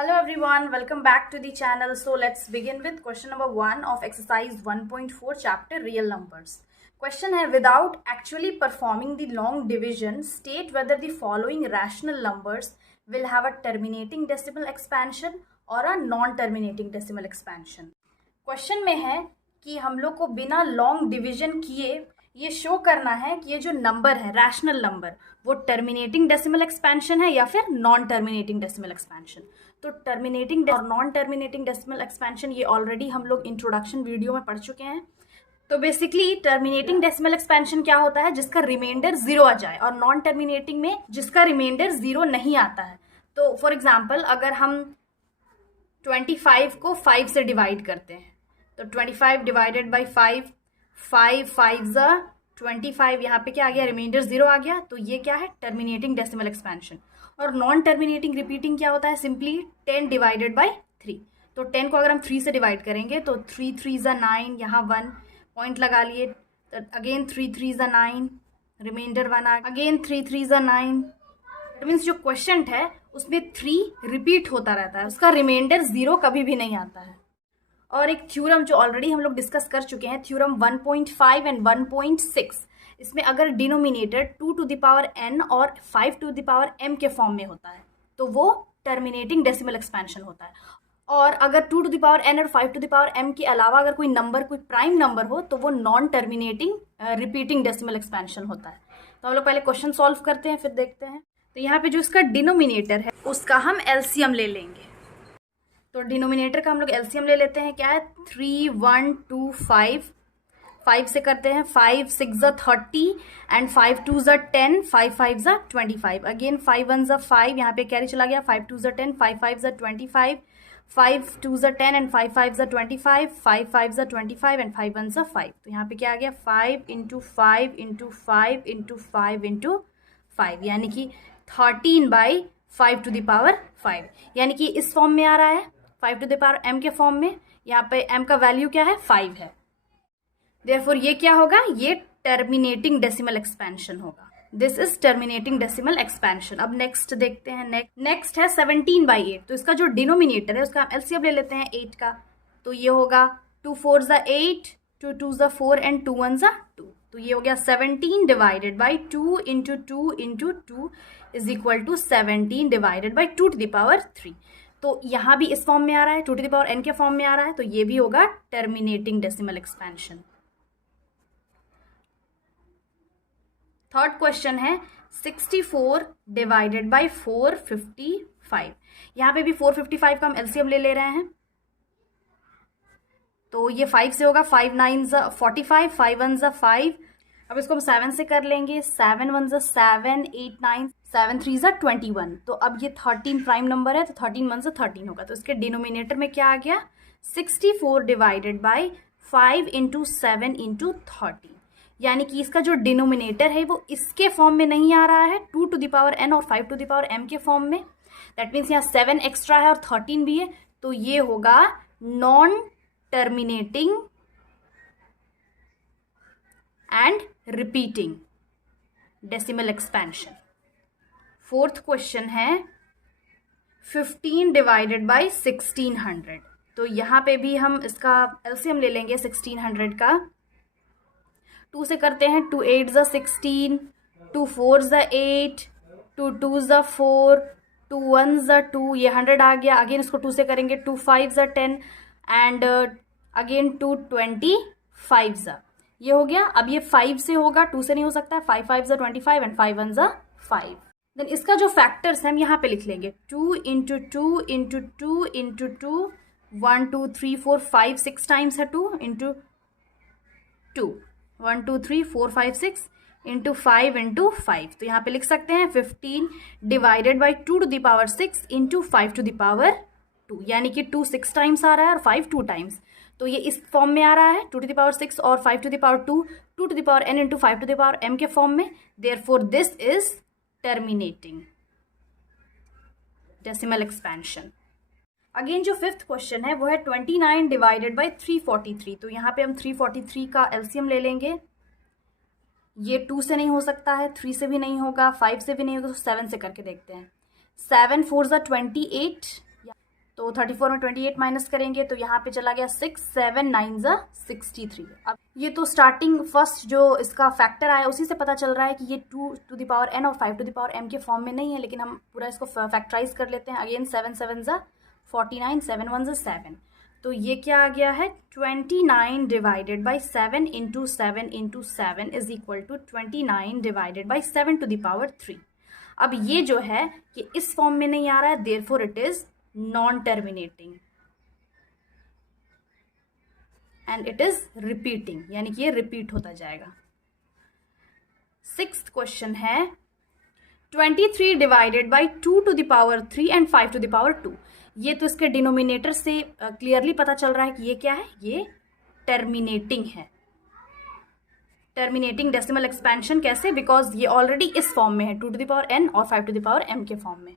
Hello everyone, welcome back to the channel. So let's begin with question number 1 of exercise 1.4 chapter real numbers. Question है, without actually performing the long division, state whether the following rational numbers will have a terminating decimal expansion or a non-terminating decimal expansion. Question में है कि हम लोग को बिना long division किए ये शो करना है कि ये जो नंबर है रैशनल नंबर वो टर्मिनेटिंग डेसिमल एक्सपेंशन है या फिर नॉन टर्मिनेटिंग डेसिमल एक्सपेंशन. तो टर्मिनेटिंग और नॉन टर्मिनेटिंग डेसिमल एक्सपेंशन ये ऑलरेडी हम लोग इंट्रोडक्शन वीडियो में पढ़ चुके हैं. तो बेसिकली टर्मिनेटिंग डेसिमल एक्सपेंशन क्या होता है, जिसका रिमाइंडर 0 आ जाए, और नॉन टर्मिनेटिंग में जिसका रिमाइंडर 0 नहीं आता है. तो फॉर एग्जाम्पल अगर हम 25 को 5 से डिवाइड करते हैं तो 25 डिवाइडेड बाई 5, 5 5 25, यहाँ पे क्या आ गया, रिमाइंडर 0 आ गया. तो ये क्या है, टर्मिनेटिंग डेसिमल एक्सपेंशन. और नॉन टर्मिनेटिंग रिपीटिंग क्या होता है, सिंपली 10 डिवाइडेड बाई 3. तो 10 को अगर हम 3 से डिवाइड करेंगे तो 3 3 9, यहाँ 1 पॉइंट लगा लिए. अगेन 3 3 9, रिमाइंडर 1 आ, अगेन 3 3 9. इट मीन्स जो क्वेश्चन है उसमें 3 रिपीट होता रहता है, उसका रिमाइंडर 0 कभी भी नहीं आता है. और एक थ्योरम जो ऑलरेडी हम लोग डिस्कस कर चुके हैं, थ्योरम 1.5 एंड 1.6, इसमें अगर denominator 2 to the power n और 5 टू द पावर m के फॉर्म में होता है तो वो टर्मिनेटिंग डेसिमल एक्सपेंशन होता है. और अगर 2 टू द पावर n और 5 टू द पावर m के अलावा अगर कोई नंबर, कोई प्राइम नंबर हो तो वो non terminating repeating decimal expansion होता है. तो हम लोग पहले क्वेश्चन सॉल्व करते हैं फिर देखते हैं. तो यहाँ पे जो इसका डिनोमिनेटर है उसका हम एलसीएम ले लेंगे. तो डिनोमिनेटर का हम लोग एलसीएम ले लेते हैं. क्या है, 3 1 2 5. 5 से करते हैं, 5 6 30 एंड 5 2 10, 5 5 25. अगेन 5 1 5, यहाँ पे कैरी चला गया, 5 2 10, 5 5 25, 5 2 10 एंड 5 5 25, 5 5 25 एंड 5 1 5. तो यहाँ पे क्या आ गया, 5 इंटू 5 इंटू 5 इंटू 5 इंटू 5, यानी कि 13 बाई 5 टू द पावर 5, यानी कि इस फॉर्म में आ रहा है 5 टू द पावर m के फॉर्म में. यहाँ पे m का वैल्यू क्या है, 5 है. देयरफॉर ये क्या होगा, ये टर्मिनेटिंग डेसिमल एक्सपेंशन होगा. This is terminating decimal expansion. अब नेक्स्ट देखते हैं. नेक्स्ट है 17/8. तो इसका जो डिनोमिनेटर है उसका हम एलसीएम ले लेते हैं 8 का. तो ये होगा 2 4 8, 2 2 4 एंड 2 1 2. तो ये हो गया 17 divided by 2 into 2 into 2 is equal to 17 divided by 2 to the power 3. तो यहाँ भी इस फॉर्म में आ रहा है, 2 टू द पावर n के फॉर्म में आ रहा है, तो ये भी होगा terminating decimal expansion. Third question है 64 डिवाइडेड बाई 455. यहाँ पे भी 455 का हम एलसीएम ले ले रहे हैं. तो ये 5 से होगा, 5 9 45, 5 1 5. अब इसको हम 7 से कर लेंगे, 7 1 7, 8 9, 7 3 21. तो अब ये 13 प्राइम नंबर है तो 13 1 13 होगा. तो इसके डिनोमिनेटर में क्या आ गया, 64 डिवाइडेड बाई 5 इंटू 7 इंटू 13. यानी कि इसका जो डिनोमिनेटर है वो इसके फॉर्म में नहीं आ रहा है, 2 टू द पावर n और 5 टू द पावर m के फॉर्म में. दैट मीन्स यहाँ 7 एक्स्ट्रा है और 13 भी है. तो ये होगा non terminating and repeating decimal expansion. Fourth question है 15 डिवाइडेड बाई 1600. तो यहाँ पे भी हम इसका एलसीएम ले लेंगे 1600 का. 2 से करते हैं, 2 8 16, 2 4 8, 2 2 4, 2 1 2, ये 100 आ गया. अगेन इसको 2 से करेंगे, 2 5 10 एंड अगेन 2 25 ये हो गया. अब ये 5 से होगा, 2 से नहीं हो सकता है, 5 5 25 एंड 5 1 5. देन इसका जो फैक्टर्स है हम यहाँ पे लिख लेंगे, 2 इंटू 2 इंटू 2 इंटू 2, 1 2 3 4 5 6 टाइम्स है 2 इंटू 2, 1 2 3 4 5 6 इंटू 5 इंटू 5. तो यहाँ पे लिख सकते हैं 15 divided by 2 to the power 6 into 5 to the power 2, यानी कि 2 6 टाइम्स आ रहा है और 5 2 टाइम्स. तो ये इस फॉर्म में आ रहा है, 2 टू द पावर 6 और 5 to the power 2, 2 to the power n into 5 to the power m के फॉर्म में. Therefore this is terminating decimal expansion. Again जो फिफ्थ क्वेश्चन है वो है 29 डिवाइडेड बाई 343. तो यहाँ पे हम 343 का एलसीएम ले लेंगे. ये 2 से नहीं हो सकता है, 3 से भी नहीं होगा, 5 से भी नहीं होगा, तो 7 से करके देखते हैं. 7 4 28, तो 34 में 28 माइनस करेंगे तो यहाँ पे चला गया 6, 7 9 ज़ा 63। अब ये तो स्टार्टिंग फर्स्ट जो इसका फैक्टर आया उसी से पता चल रहा है कि ये 2 टू द पावर n और 5 टू द पावर m के फॉर्म में नहीं है, लेकिन हम पूरा इसको फैक्टराइज कर लेते हैं। अगेन 7 7 ज़ा 49, 7 1 ज़ा 7, तो ये क्या आ गया है 29 divided by 7 into 7 into 7 is equal to 29 divided by 7 to the power 3। अब ये जो है कि इस फॉर्म में नहीं आ रहा है, therefore it is non terminating and it is repeating, यानी कि ये रिपीट होता जाएगा। 6th क्वेश्चन है 23 divided by 2 to the power 3 and 5 to the power 2। ये तो इसके डिनोमिनेटर से क्लियरली पता चल रहा है कि ये क्या है, ये टर्मिनेटिंग है। टर्मिनेटिंग डेसिमल एक्सपेंशन कैसे, बिकॉज ये ऑलरेडी इस फॉर्म में है 2 टू द पावर n और 5 टू द पावर m के फॉर्म में।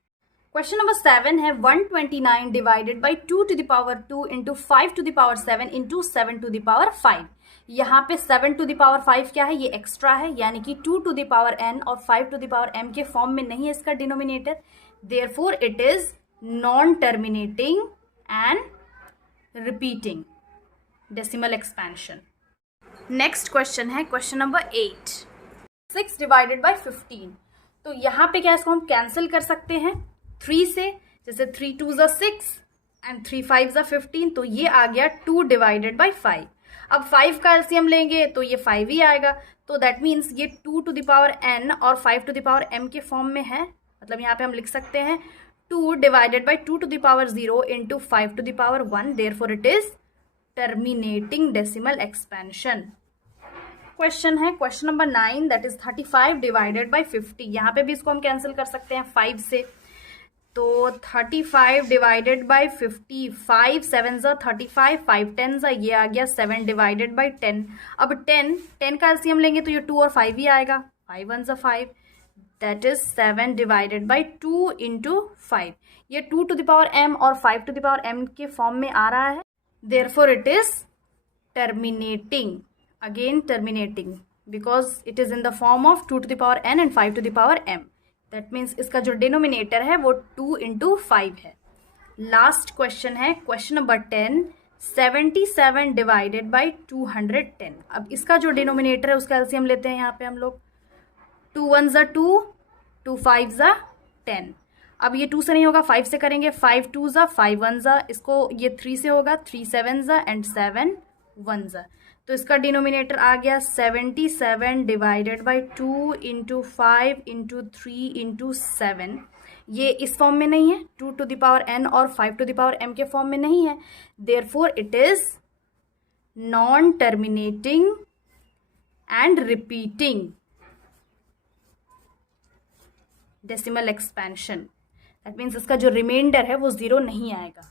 क्वेश्चन नंबर 7 है 129 divided by 2 to the power 2 into 5 to the power 7 into 7 to the power 5। यहाँ पे 7 टू द पावर 5 क्या है, ये एक्स्ट्रा है, यानी कि 2 टू द पावर n और 5 टू द पावर m के फॉर्म में नहीं है इसका denominator, therefore it is non terminating and repeating decimal expansion. Next question है क्वेश्चन नंबर 8, 6 डिवाइडेड बाई 15। तो यहाँ पे क्या इसको हम कैंसिल कर सकते हैं 3 से, जैसे 3 2 ज़ा 6 एंड 3 5 ज़ा 15, तो ये आ गया 2 डिवाइडेड बाई 5। अब 5 का एलसीएम लेंगे तो ये 5 ही आएगा, तो दैट मीन्स ये 2 टू द पावर n और 5 टू द पावर m के फॉर्म में है। मतलब यहाँ पे हम लिख सकते हैं 2 divided by 2 to the power 0 into 5 to the power 1, therefore it is terminating decimal expansion. Question है question number 9, that is 35 divided by 50। यहाँ पे भी इसको हम कैंसिल कर सकते हैं 5 से, तो 35 डिवाइडेड बाई 50, 5 7 ज़ा 35, 5 10 ज़ा, ये आ गया 7 डिवाइडेड बाई 10। अब 10 का एलसीएम लेंगे तो ये 2 और 5 ही आएगा, 5 1 ज़ा 5, that is 7 divided by 2 into 5। ये 2 टू द पावर m और 5 टू द पावर m के फॉर्म में आ रहा है, therefore it is terminating, again terminating, because it is in the form of 2 to the power n and 5 to the power m। That means इसका जो denominator है वो 2 इंटू 5 है। लास्ट क्वेश्चन है क्वेश्चन नंबर 10, 77 डिवाइडेड बाई 210। अब इसका जो denominator है उसका एलसीएम लेते हैं यहाँ पे हम लोग, 2 1 ज़ा 2, 2 5 ज़ा 10। अब ये 2 से नहीं होगा, 5 से करेंगे, 5 2 ज़ा 5 1 ज़ा, इसको ये 3 से होगा, 3 7 ज़ा एंड 7 1 ज़ा, तो इसका डिनोमिनेटर आ गया 77 divided by 2 into 5 into 3 into 7। ये इस फॉर्म में नहीं है, 2 टू द पावर n और 5 टू द पावर m के फॉर्म में नहीं है, therefore it is non terminating and repeating decimal expansion. That means इसका जो रिमाइंडर है वो 0 नहीं आएगा।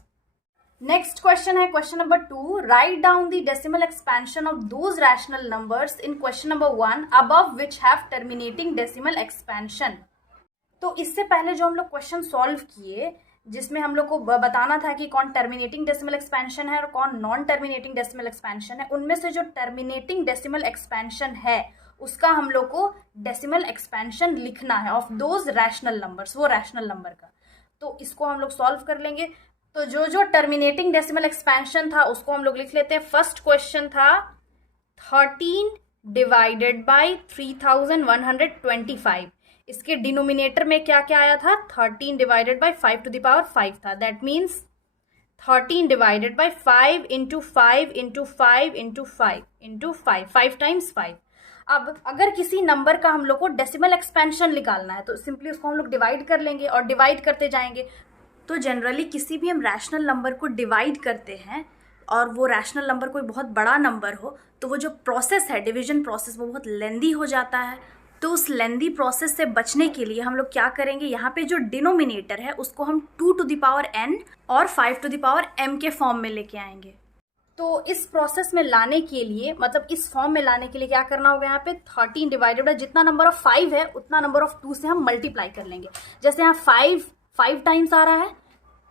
नेक्स्ट क्वेश्चन है question number 2, write down the decimal expansion of those rational numbers in question number 1 above which have terminating decimal expansion. तो इससे पहले जो हम लोग क्वेश्चन सॉल्व किए, जिसमें हम लोग को बताना था कि कौन टर्मिनेटिंग डेसिमल एक्सपेंशन है और कौन नॉन टर्मिनेटिंग डेसिमल एक्सपेंशन है, उनमें से जो टर्मिनेटिंग डेसिमल एक्सपेंशन है उसका हम लोग को डेसिमल एक्सपेंशन लिखना है ऑफ दोज रैशनल नंबर्स, वो रैशनल नंबर का। तो इसको हम लोग सॉल्व कर लेंगे। तो जो जो टर्मिनेटिंग डेसिमल एक्सपेंशन था उसको हम लोग लिख लेते हैं। फर्स्ट क्वेश्चन था 13 डिवाइडेड बाई 3125। इसके डिनोमिनेटर में क्या क्या आया था, 13 divided by 5 to the power 5 था। That means 13 divided by 5 into 5 into 5 into 5 into 5, 5 times 5। अब अगर किसी नंबर का हम लोग को डेसिमल एक्सपेंशन निकालना है तो सिंपली उसको हम लोग डिवाइड कर लेंगे और डिवाइड करते जाएंगे। तो जनरली किसी भी हम रैशनल नंबर को डिवाइड करते हैं और वो रैशनल नंबर कोई बहुत बड़ा नंबर हो तो वो जो प्रोसेस है डिवीजन प्रोसेस वो बहुत लेंदी हो जाता है। तो उस लेंदी प्रोसेस से बचने के लिए हम लोग क्या करेंगे, यहाँ पे जो डिनोमिनेटर है उसको हम 2 टू द पावर n और 5 टू द पावर m के फॉर्म में लेके आएंगे। तो इस प्रोसेस में लाने के लिए, मतलब इस फॉर्म में लाने के लिए क्या करना होगा, यहाँ पे 13 डिवाइडेड बाय जितना नंबर ऑफ 5 है उतना नंबर ऑफ 2 से हम मल्टीप्लाई कर लेंगे। जैसे यहाँ 5 टाइम्स आ रहा है,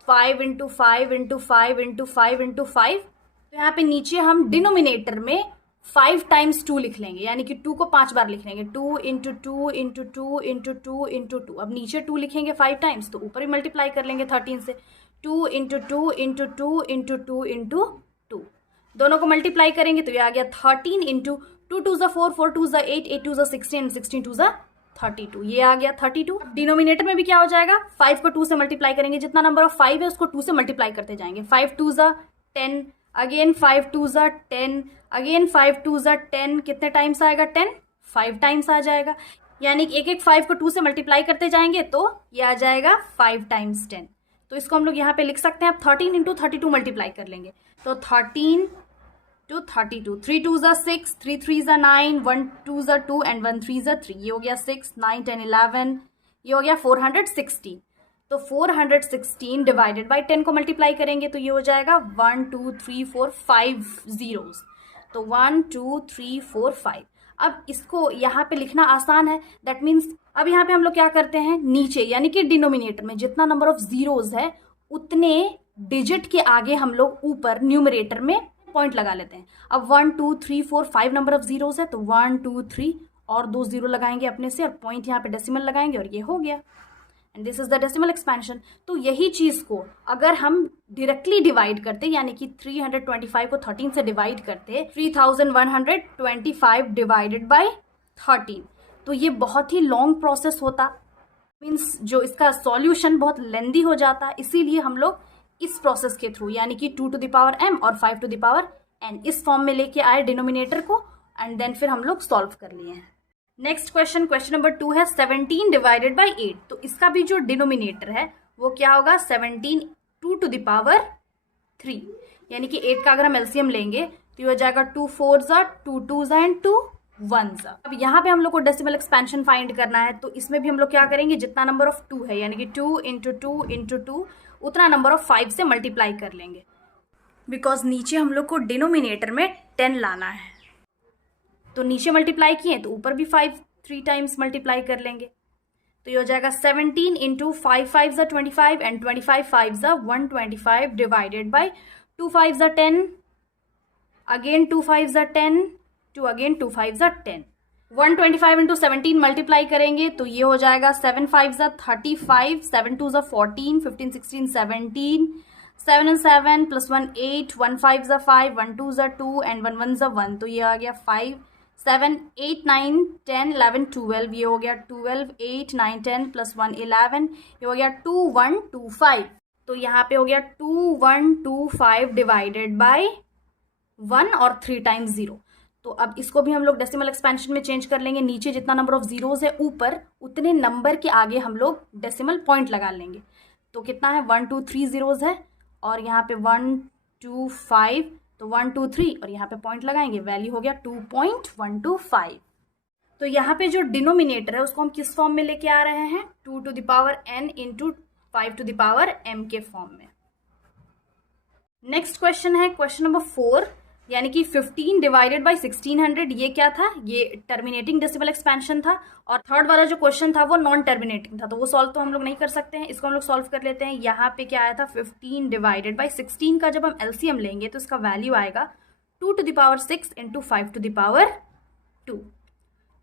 5 इंटू 5 इंटू 5 इंटू 5 इंटू 5, तो यहाँ पे नीचे हम डिनोमिनेटर में 5 टाइम्स 2 लिख लेंगे, यानी कि 2 को 5 बार लिख लेंगे। 2 इंटू 2 इंटू 2 इंटू 2 इंटू 2। अब नीचे 2 लिखेंगे 5 टाइम्स तो ऊपर ही मल्टीप्लाई कर लेंगे 13 से। 2 इंटू 2 इंटू 2 इंटू 2 इंटू 2, दोनों को मल्टीप्लाई करेंगे तो ये आ गया 13 इंटू 2 2 ज़ा 4 4 2 ज़ा 8 8 2 ज़ा 16 16 2 ज़ा 32, ये आ गया 32। डिनोमिनेटर में भी क्या हो जाएगा, 5 को 2 से मल्टीप्लाई करेंगे, जितना नंबर ऑफ 5 है उसको 2 से मल्टीप्लाई करते जाएंगे। 5 2 ज़ा 10, अगेन 5 2 ज़ा 10, अगेन 5 2 ज़ा 10, कितने टाइम्स आएगा 10, 5 टाइम्स आ जाएगा। यानी कि एक एक 5 को 2 से मल्टीप्लाई करते जाएंगे तो ये आ जाएगा 5 टाइम्स 10। तो इसको हम लोग यहाँ पे लिख सकते हैं, अब 13 इंटू 32 मल्टीप्लाई कर लेंगे तो 13 टू 32, 3 2 ज़ा 6, 3 3 ज़ा 9, 1 2 ज़ा 2 एंड 1 3 ज़ा 3, ये हो गया 6 9 10 11, ये हो गया 416। तो 416 डिवाइडेड बाई 10 को मल्टीप्लाई करेंगे तो ये हो जाएगा 1 2 3 4 5 zeros, तो 1 2 3 4 5। अब इसको यहाँ पे लिखना आसान है, दैट मीन्स अब यहाँ पे हम लोग क्या करते हैं, नीचे यानी कि डिनोमिनेटर में जितना नंबर ऑफ जीरोज है उतने डिजिट के आगे हम लोग ऊपर न्यूमरेटर में पॉइंट लगा लेते हैं। अब 1 2 3 4 5 नंबर ऑफ जीरोज है तो 1 2 3 और 2 जीरो लगाएंगे अपने से और पॉइंट यहाँ पे डेसिमल लगाएंगे और ये हो गया, and this is the decimal expansion. तो यही चीज को अगर हम डायरेक्टली डिवाइड करते, यानी कि 325 को 13 से डिवाइड करते, 3125 डिवाइडेड बाय 13, तो ये बहुत ही लॉन्ग प्रोसेस होता, मीन्स जो इसका सॉल्यूशन बहुत लेंदी हो जाता। इसीलिए हम लोग इस प्रोसेस के थ्रू, यानी कि 2 टू द पावर m और 5 टू द पावर n, इस फॉर्म में लेके आए डिनोमिनेटर को, एंड देन फिर हम लोग सॉल्व कर लिए हैं। नेक्स्ट क्वेश्चन, क्वेश्चन नंबर 2 है 17 डिवाइडेड बाई 8। तो इसका भी जो डिनोमिनेटर है वो क्या होगा, 17 2 टू द पावर 3, यानी कि 8 का अगर हम एलसीएम लेंगे तो ये हो जाएगा 2 4 ज़ा 2 2 ज़ा एंड 2 1 ज़ा। अब यहाँ पे हम लोग को डेसिमल एक्सपेंशन फाइंड करना है, तो इसमें भी हम लोग क्या करेंगे, जितना नंबर ऑफ 2 है यानी कि 2 इंटू 2 इंटू 2 उतना नंबर ऑफ 5 से मल्टीप्लाई कर लेंगे, बिकॉज नीचे हम लोग को डिनोमिनेटर में 10 लाना है। तो नीचे मल्टीप्लाई किए तो ऊपर भी 5 3 टाइम्स मल्टीप्लाई कर लेंगे, तो ये हो जाएगा 17 इंटू 5 5 ज़ा 25 एंड 25 5 ज़ा 125 डिवाइडेड बाई 2 5 ज़ा 10, अगेन 2 5 ज़ा 10, 2 अगेन 2 5 ज़ा 10। 125 इंटू 17 मल्टीप्लाई करेंगे तो ये हो जाएगा 7 5 ज़ा 35, 7 2 ज़ा 14, 15 16 17, 7 and 7 plus 1 8, 1 5 ज़ा 5, 1 2 ज़ा 2 एंड 1 1 ज़ा 1, तो ये आ गया 5 7 8 9 10 11 12, ये हो गया 12 8 9 10 प्लस 1 11, ये हो गया 2 1 2 5। तो यहाँ पे हो गया 2 1 2 5 डिवाइडेड बाय 1 और 3 टाइम्स 0। तो अब इसको भी हम लोग डेसिमल एक्सपेंशन में चेंज कर लेंगे, नीचे जितना नंबर ऑफ जीरोज है ऊपर उतने नंबर के आगे हम लोग डेसिमल पॉइंट लगा लेंगे। तो कितना है, 1 2 3 जीरोज है और यहाँ पे 1 2 5, तो 1 2 3 और यहाँ पे पॉइंट लगाएंगे, वैल्यू हो गया 2.125। तो यहाँ पे जो डिनोमिनेटर है उसको हम किस फॉर्म में लेके आ रहे हैं, 2 to the power n into 5 to the power m के फॉर्म में। नेक्स्ट क्वेश्चन है क्वेश्चन नंबर 4, यानी कि 15 डिवाइडेड बाई 1600। ये क्या था, ये टर्मिनेटिंग डेसिमल एक्सपेंशन था, और थर्ड वाला जो क्वेश्चन था वो नॉन टर्मिनेटिंग था, तो वो सॉल्व तो हम लोग नहीं कर सकते हैं, इसको हम लोग सॉल्व कर लेते हैं। यहाँ पे क्या आया था, 15 डिवाइडेड बाई 16 का जब हम एलसीएम लेंगे तो इसका वैल्यू आएगा 2 to the power 6 into 5 to the power 2।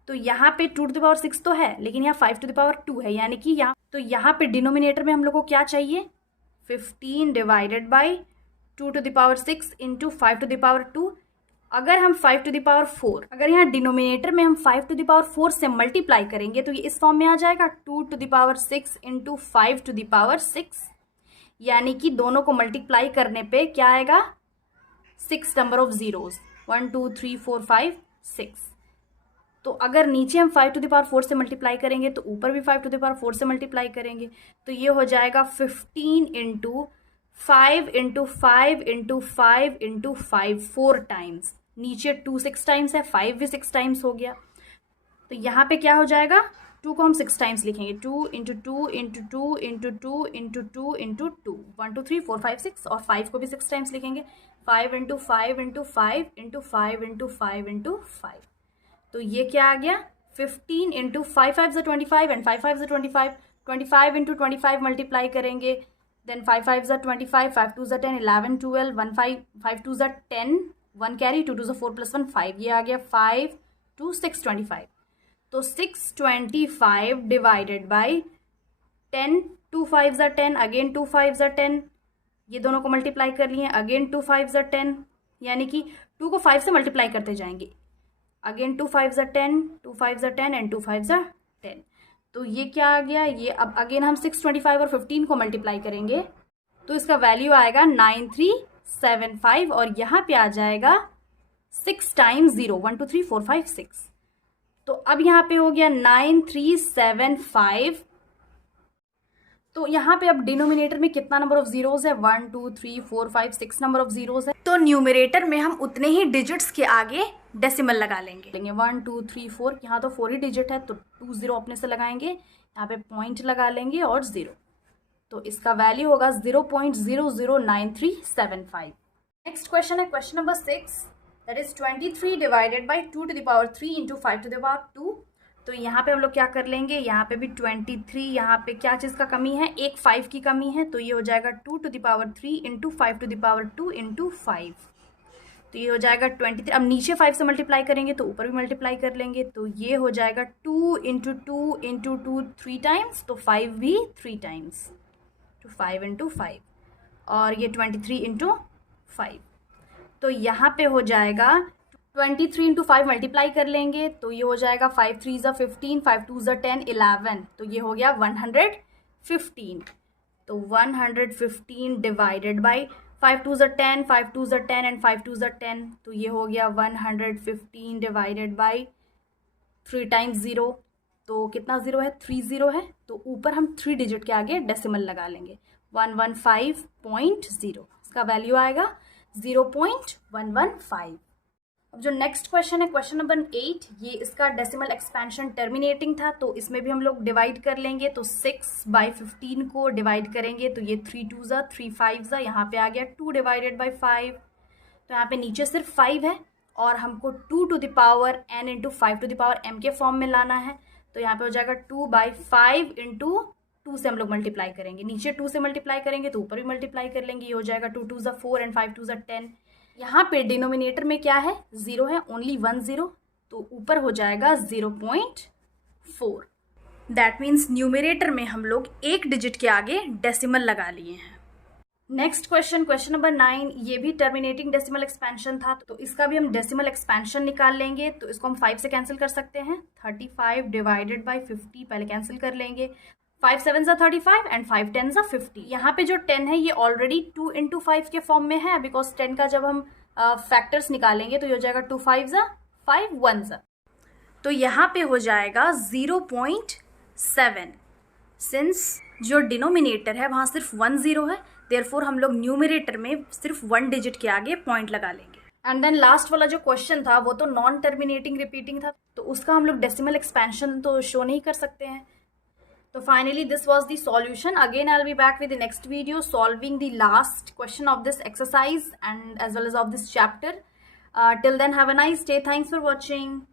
तो यहाँ पे 2 टू द पावर 6 तो है, लेकिन यहाँ 5 टू द पावर 2 है, यानी कि यहाँ, तो यहाँ पे डिनोमिनेटर में हम लोग को क्या चाहिए, 15 divided by 2 to the power 6 into 5 to the power 2। अगर हम 5 टू द पावर 4, अगर यहाँ डिनोमिनेटर में हम 5 टू द पावर 4 से मल्टीप्लाई करेंगे तो ये इस फॉर्म में आ जाएगा 2 to the power 6 into 5 to the power 6, यानी कि दोनों को मल्टीप्लाई करने पे क्या आएगा, 6 नंबर ऑफ जीरोज, 1 2 3 4 5 6। तो अगर नीचे हम 5 टू द पावर 4 से मल्टीप्लाई करेंगे तो ऊपर भी 5 टू द पावर 4 से मल्टीप्लाई करेंगे, तो ये हो जाएगा 15 into 5 into 5 into 5 into 5 4 times, नीचे 2 6 टाइम्स है, 5 भी 6 टाइम्स हो गया। तो यहाँ पे क्या हो जाएगा, 2 को हम 6 टाइम्स लिखेंगे, 2 into 2 into 2 into 2 into 2 into 2, 1 2 3 4 5 6, और 5 को भी 6 टाइम्स लिखेंगे, 5 into 5 into 5 into 5 into 5 into 5। तो ये क्या आ गया, 15 इंटू 5 5 ज़ा 25 एंड 5 5 ज़ा 25, 25 इंटू 25 मल्टीप्लाई करेंगे, देन 5 5 ज़ा 25, 5 2 ज़ा 10, 11 12, 1 5 5 2 ज़ा 10, 1 कैरी, 2 2 ज़ा 4 प्लस 1 5, ये आ गया 5 2 6 25। तो 625 डिवाइडेड बाई 10, 2 5 ज़ा 10, अगेन 2 5 ज़ा 10, ये दोनों को मल्टीप्लाई कर लिए, अगेन 2 5 ज़ा 10, यानी कि 2 को 5 से मल्टीप्लाई करते जाएंगे, अगेन 2 5 ज़ा 10, 2 5 ज़ा 10 एंड 2 5 ज़ा 10। तो ये क्या आ गया, ये अब अगेन हम 6 25 और 15 को मल्टीप्लाई करेंगे तो इसका वैल्यू आएगा 9375 और यहाँ पे आ जाएगा 6 टाइम्स 0, 1 2 3 4 5 6। तो अब यहाँ पे हो गया 9375। तो यहाँ पे अब डिनोमिनेटर में कितना नंबर ऑफ जीरोज है, 1 2 3 4 5 6 नंबर ऑफ जीरोज है। तो न्यूमरेटर में हम उतने ही डिजिट्स के आगे डेसिमल लगा लेंगे। 1 2 3 4, यहाँ तो 4 ही डिजिट है तो 2 0 अपने से लगाएंगे, यहाँ पे पॉइंट लगा लेंगे और 0। तो इसका वैल्यू होगा 0.009375। नेक्स्ट क्वेश्चन है question number 6, that is 23 divided by 2 to the power 3 into 5 to the power 2। तो यहाँ पे हम लोग क्या कर लेंगे, यहाँ पे भी 23, यहाँ पे क्या चीज़ का कमी है, एक 5 की कमी है, तो ये हो जाएगा 2 to the power 3 into 5 to the power 2 into 5। तो ये हो जाएगा 23। अब नीचे 5 से मल्टीप्लाई करेंगे तो ऊपर भी मल्टीप्लाई कर लेंगे, तो ये हो जाएगा 2 इंटू 2 इंटू 2 3 टाइम्स, तो 5 भी 3 टाइम्स, तो 5 इंटू 5, और ये 23 इंटू 5। तो यहाँ पे हो जाएगा 23 इंटू 5 मल्टीप्लाई कर लेंगे तो ये हो जाएगा 5 3 ज़ा 15, 5 2 ज़ा 10 11, तो ये हो गया 115। तो 115 डिवाइडेड बाई 5 2 ज़ा 10, 5 2 ज़ा 10 एंड 5 2 ज़ा 10, तो ये हो गया 115 डिवाइडेड बाई 3 टाइम्स 0, तो कितना 0 है, 3 0 है, तो ऊपर हम 3 डिजिट के आगे डेसिमल लगा लेंगे, 115.0, इसका वैल्यू आएगा 0.115। अब जो नेक्स्ट क्वेश्चन है क्वेश्चन नंबर 8, ये इसका डेसिमल एक्सपेंशन टर्मिनेटिंग था, तो इसमें भी हम लोग डिवाइड कर लेंगे। तो 6/15 को डिवाइड करेंगे तो ये 3 2 ज़ा 3 5 ज़ा, यहाँ पे आ गया 2 डिवाइडेड बाई 5, तो यहाँ पे नीचे सिर्फ 5 है और हमको 2 to the power n into 5 to the power m के फॉर्म में लाना है। तो यहाँ पे हो जाएगा 2/5 इंटू 2 से हम लोग मल्टीप्लाई करेंगे, नीचे 2 से मल्टीप्लाई करेंगे तो ऊपर भी मल्टीप्लाई कर लेंगे, ये हो जाएगा 2 2 ज़ा 4 एंड 5 2 ज़ा 10। यहाँ पे डिनोमिनेटर में क्या है, 0 है, ओनली 1 0, तो ऊपर हो जाएगा 0.4। दैट मीन्स न्यूमरेटर में हम लोग एक डिजिट के आगे डेसिमल लगा लिए हैं। नेक्स्ट क्वेश्चन क्वेश्चन नंबर 9, ये भी टर्मिनेटिंग डेसिमल एक्सपेंशन था, तो इसका भी हम डेसिमल एक्सपेंशन निकाल लेंगे। तो इसको हम 5 से कैंसिल कर सकते हैं, 35 डिवाइडेड बाई 50 पहले कैंसिल कर लेंगे, 5 7 ज़ा 35 एंड 5 10 ज़ा 50। यहाँ पे जो 10 है ये ऑलरेडी 2 इंटू 5 के फॉर्म में है, बिकॉज 10 का जब हम फैक्टर्स निकालेंगे तो ये हो जाएगा 2 5 ज़ा 5 1 ज़ा, तो यहाँ पे हो जाएगा 0.7। सिंस जो डिनोमिनेटर है वहाँ सिर्फ 1 0 है, देयरफॉर हम लोग न्यूमरेटर में सिर्फ 1 डिजिट के आगे पॉइंट लगा लेंगे। एंड देन लास्ट वाला जो क्वेश्चन था वो तो नॉन टर्मिनेटिंग रिपीटिंग था, तो उसका हम लोग डेसिमल एक्सपेंशन तो शो नहीं कर सकते हैं। So finally this was the solution. Again I'll be back with the next video solving the last question of this exercise and as well as of this chapter. Till then have a nice day. Thanks for watching.